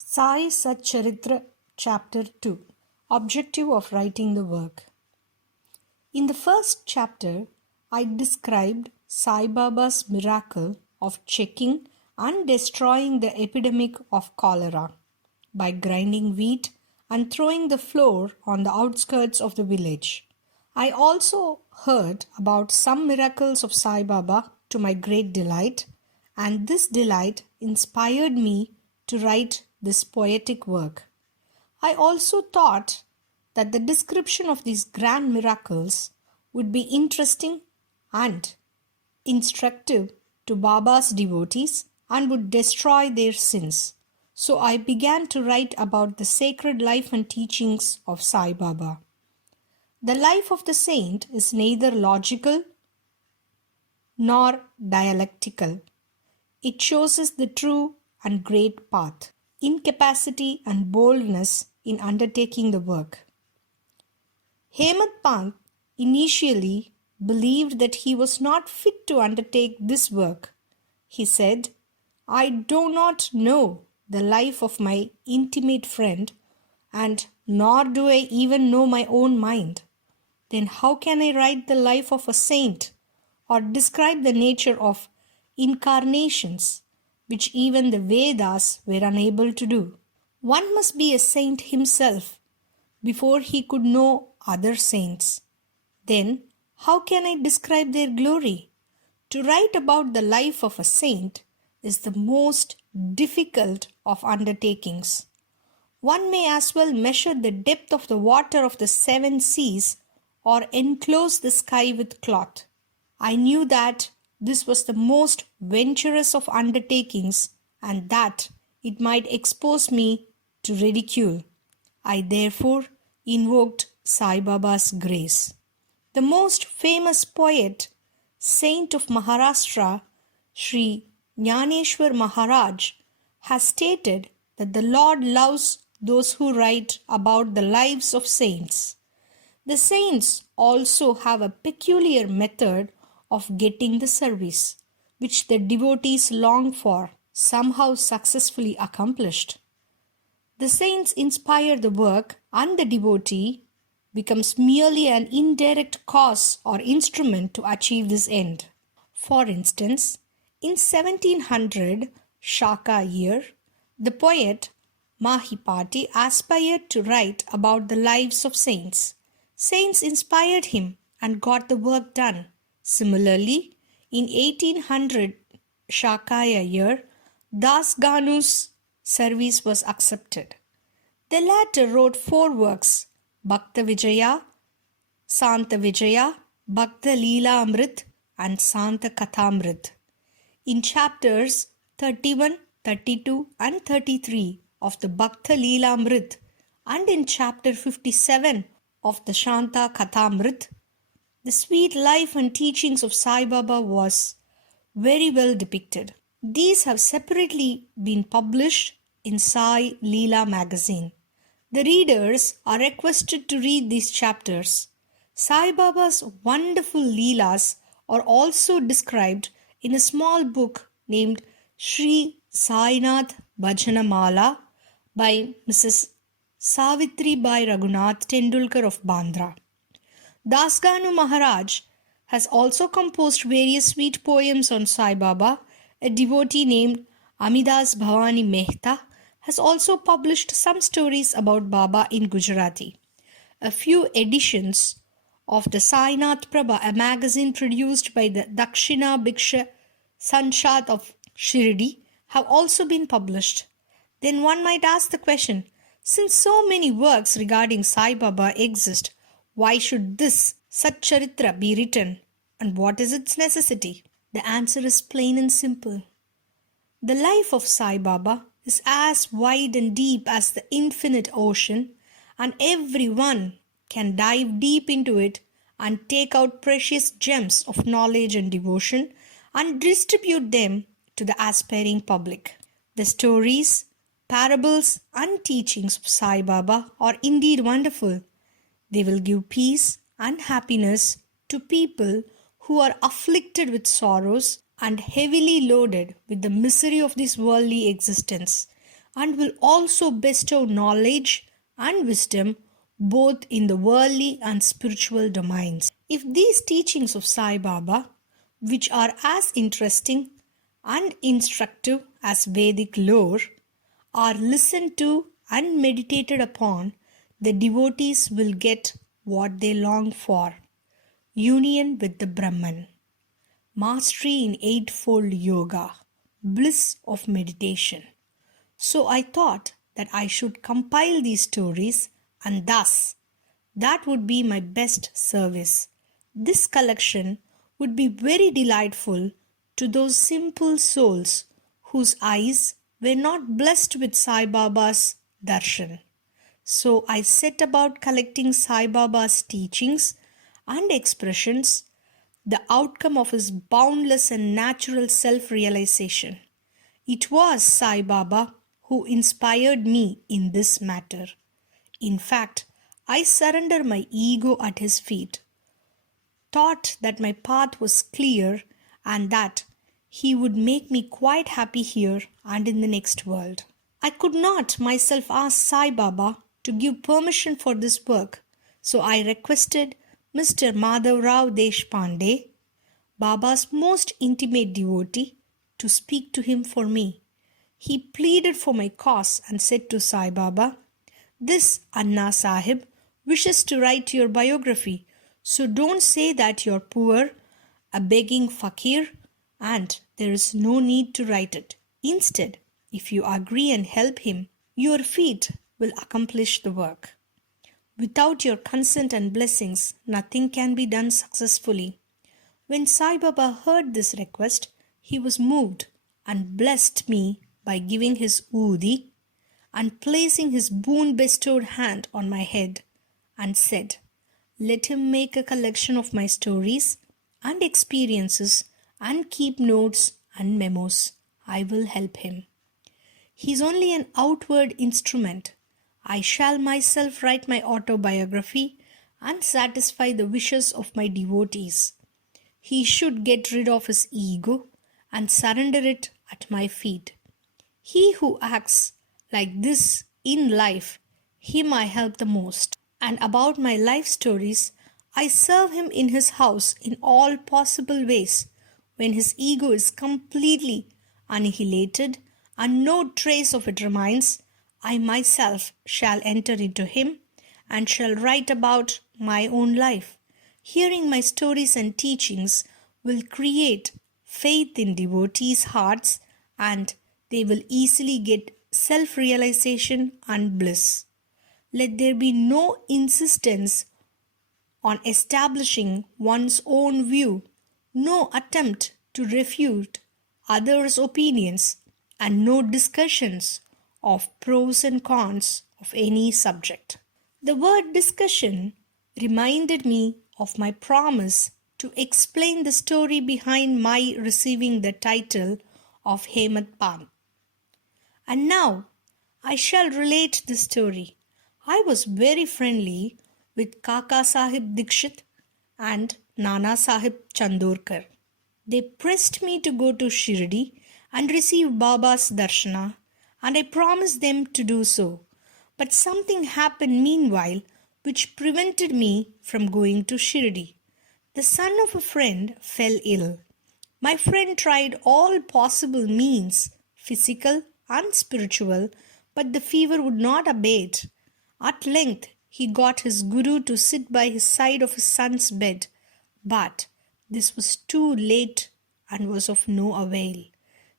Sai Satcharitra Chapter 2 Objective of Writing the Work. In the first chapter, I described Sai Baba's miracle of checking and destroying the epidemic of cholera by grinding wheat and throwing the flour on the outskirts of the village. I also heard about some miracles of Sai Baba to my great delight, and this delight inspired me to write this poetic work. I also thought that the description of these grand miracles would be interesting and instructive to Baba's devotees and would destroy their sins. So I began to write about the sacred life and teachings of Sai Baba. The life of the saint is neither logical nor dialectical. It shows us the true and great path, incapacity and boldness in undertaking the work. Hemant Pant initially believed that he was not fit to undertake this work. He said, "I do not know the life of my intimate friend, and nor do I even know my own mind. Then how can I write the life of a saint or describe the nature of incarnations, which even the Vedas were unable to do? One must be a saint himself before he could know other saints. Then how can I describe their glory? To write about the life of a saint is the most difficult of undertakings. One may as well measure the depth of the water of the 7 seas or enclose the sky with cloth. I knew that this was the most venturous of undertakings and that it might expose me to ridicule. I therefore invoked Sai Baba's grace. The most famous poet, saint of Maharashtra, Sri Jnaneshwar Maharaj, has stated that the Lord loves those who write about the lives of saints. The saints also have a peculiar method of getting the service, which the devotees long for, somehow successfully accomplished. The saints inspire the work, and the devotee becomes merely an indirect cause or instrument to achieve this end. For instance, in 1700 Shaka year, the poet Mahipati aspired to write about the lives of saints. Saints inspired him and got the work done. Similarly, in 1800 Shakaya year, Das Ganu's service was accepted. The latter wrote 4 works: Bhakta Vijaya, Santa Vijaya, Bhakta Leela Amrit, and Santa Kathamrit. In chapters 31, 32, and 33 of the Bhakta Leela Amrit and in chapter 57 of the Shanta Kathamrit, the sweet life and teachings of Sai Baba was very well depicted. These have separately been published in Sai Leela magazine. The readers are requested to read these chapters. Sai Baba's wonderful Leelas are also described in a small book named Sri Sainath Bhajana Mala by Mrs. Savitri Bai Raghunath Tendulkar of Bandra. Dasganu Maharaj has also composed various sweet poems on Sai Baba. A devotee named Amidas Bhavani Mehta has also published some stories about Baba in Gujarati. A few editions of the Sainath Prabha, a magazine produced by the Dakshina Bhiksha Sanshad of Shirdi, have also been published. Then one might ask the question, since so many works regarding Sai Baba exist, why should this Satcharitra be written, and what is its necessity? The answer is plain and simple. The life of Sai Baba is as wide and deep as the infinite ocean, and everyone can dive deep into it and take out precious gems of knowledge and devotion and distribute them to the aspiring public. The stories, parables, and teachings of Sai Baba are indeed wonderful. They will give peace and happiness to people who are afflicted with sorrows and heavily loaded with the misery of this worldly existence, and will also bestow knowledge and wisdom both in the worldly and spiritual domains. If these teachings of Sai Baba, which are as interesting and instructive as Vedic lore, are listened to and meditated upon, the devotees will get what they long for: union with the Brahman, mastery in eightfold yoga, bliss of meditation. So I thought that I should compile these stories, and thus that would be my best service. This collection would be very delightful to those simple souls whose eyes were not blessed with Sai Baba's darshan. So I set about collecting Sai Baba's teachings and expressions, the outcome of his boundless and natural self-realization. It was Sai Baba who inspired me in this matter. In fact, I surrender my ego at his feet, thought that my path was clear and that he would make me quite happy here and in the next world. I could not myself ask Sai Baba to give permission for this work, so I requested Mr. Madhav Rao Deshpande, Baba's most intimate devotee, to speak to him for me. He pleaded for my cause and said to Sai Baba, "This Anna Sahib wishes to write your biography, so don't say that you're poor, a begging fakir, and there is no need to write it. Instead, if you agree and help him, your feet will accomplish the work. Without your consent and blessings, nothing can be done successfully." When Sai Baba heard this request, he was moved and blessed me by giving his oodi and placing his boon-bestowed hand on my head, and said, "Let him make a collection of my stories and experiences and keep notes and memos. I will help him. He is only an outward instrument. I shall myself write my autobiography and satisfy the wishes of my devotees. He should get rid of his ego and surrender it at my feet. He who acts like this in life, him I help the most. And about my life stories, I serve him in his house in all possible ways. When his ego is completely annihilated and no trace of it remains, I myself shall enter into him and shall write about my own life. Hearing my stories and teachings will create faith in devotees' hearts, and they will easily get self-realization and bliss. Let there be no insistence on establishing one's own view, no attempt to refute others' opinions, and no discussions of pros and cons of any subject. The word discussion reminded me of my promise to explain the story behind my receiving the title of Hemant Pan. And now I shall relate the story. I was very friendly with Kaka Sahib Dikshit and Nana Sahib Chandorkar. They pressed me to go to Shirdi and receive Baba's darshana, and I promised them to do so. But something happened meanwhile which prevented me from going to Shirdi. The son of a friend fell ill. My friend tried all possible means, physical and spiritual, but the fever would not abate. At length, he got his guru to sit by his side of his son's bed, but this was too late and was of no avail.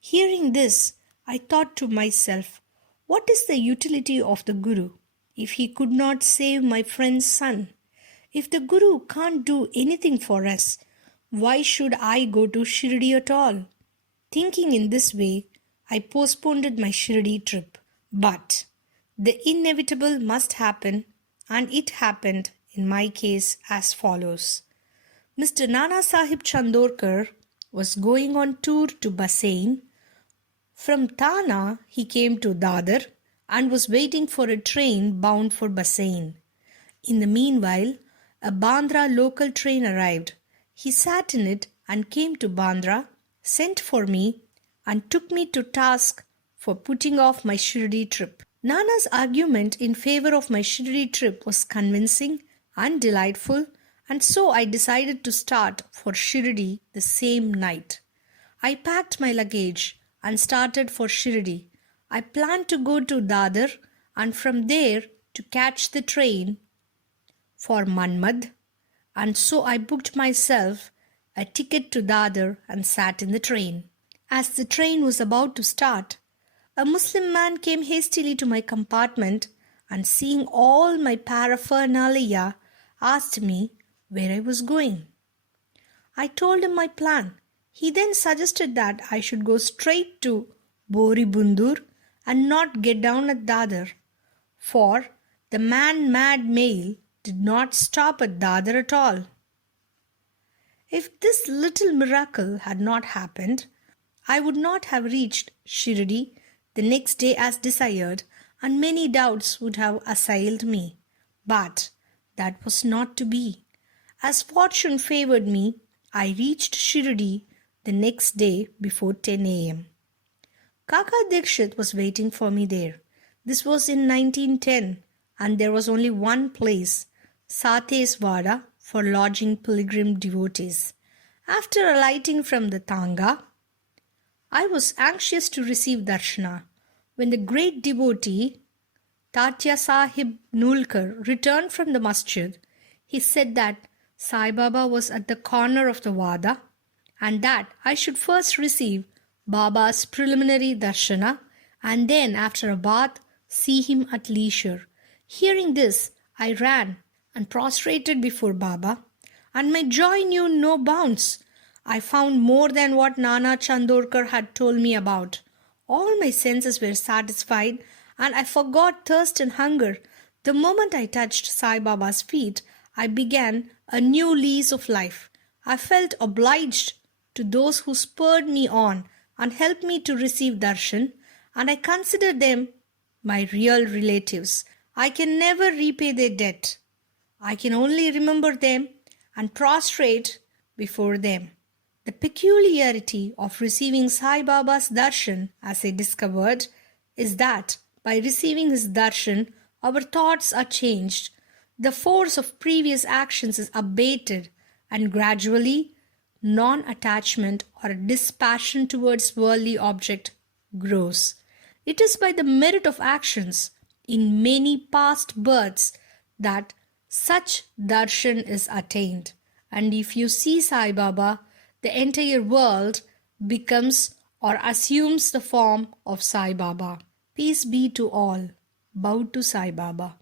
Hearing this, I thought to myself, what is the utility of the guru if he could not save my friend's son? If the guru can't do anything for us, why should I go to Shirdi at all? Thinking in this way, I postponed my Shirdi trip. But the inevitable must happen, and it happened in my case as follows. Mr. Nana Sahib Chandorkar was going on tour to Bassein. From Thana, he came to Dadar and was waiting for a train bound for Bassein. In the meanwhile, a Bandra local train arrived. He sat in it and came to Bandra, sent for me, and took me to task for putting off my Shirdi trip. Nana's argument in favor of my Shirdi trip was convincing and delightful, and so I decided to start for Shirdi the same night. I packed my luggage and started for Shirdi. I planned to go to Dadar and from there to catch the train for Manmad, and so I booked myself a ticket to Dadar and sat in the train. As the train was about to start, a Muslim man came hastily to my compartment and seeing all my paraphernalia asked me where I was going. I told him my plan. He then suggested that I should go straight to Boribundur and not get down at Dadar, for the man-mad mail did not stop at Dadar at all. If this little miracle had not happened, I would not have reached Shirdi the next day as desired, and many doubts would have assailed me. But that was not to be. As fortune favored me, I reached Shirdi the next day before 10 a.m. Kaka Dikshit was waiting for me there. This was in 1910, and there was only one place, Sateswada, for lodging pilgrim devotees. After alighting from the Tanga, I was anxious to receive darshana. When the great devotee, Tatya Sahib Nulkar, returned from the masjid, he said that Sai Baba was at the corner of the Wada and that I should first receive Baba's preliminary darshana and then, after a bath, see him at leisure. Hearing this, I ran and prostrated before Baba, and my joy knew no bounds. I found more than what Nana Chandorkar had told me about. All my senses were satisfied, and I forgot thirst and hunger. The moment I touched Sai Baba's feet, I began a new lease of life. I felt obliged to those who spurred me on and helped me to receive darshan, and I considered them my real relatives. I can never repay their debt. I can only remember them and prostrate before them. The peculiarity of receiving Sai Baba's darshan, as I discovered, is that by receiving his darshan, our thoughts are changed. The force of previous actions is abated, and gradually non-attachment or dispassion towards worldly object grows. It is by the merit of actions in many past births that such darshan is attained. And if you see Sai Baba, the entire world becomes or assumes the form of Sai Baba. Peace be to all. Bow to Sai Baba.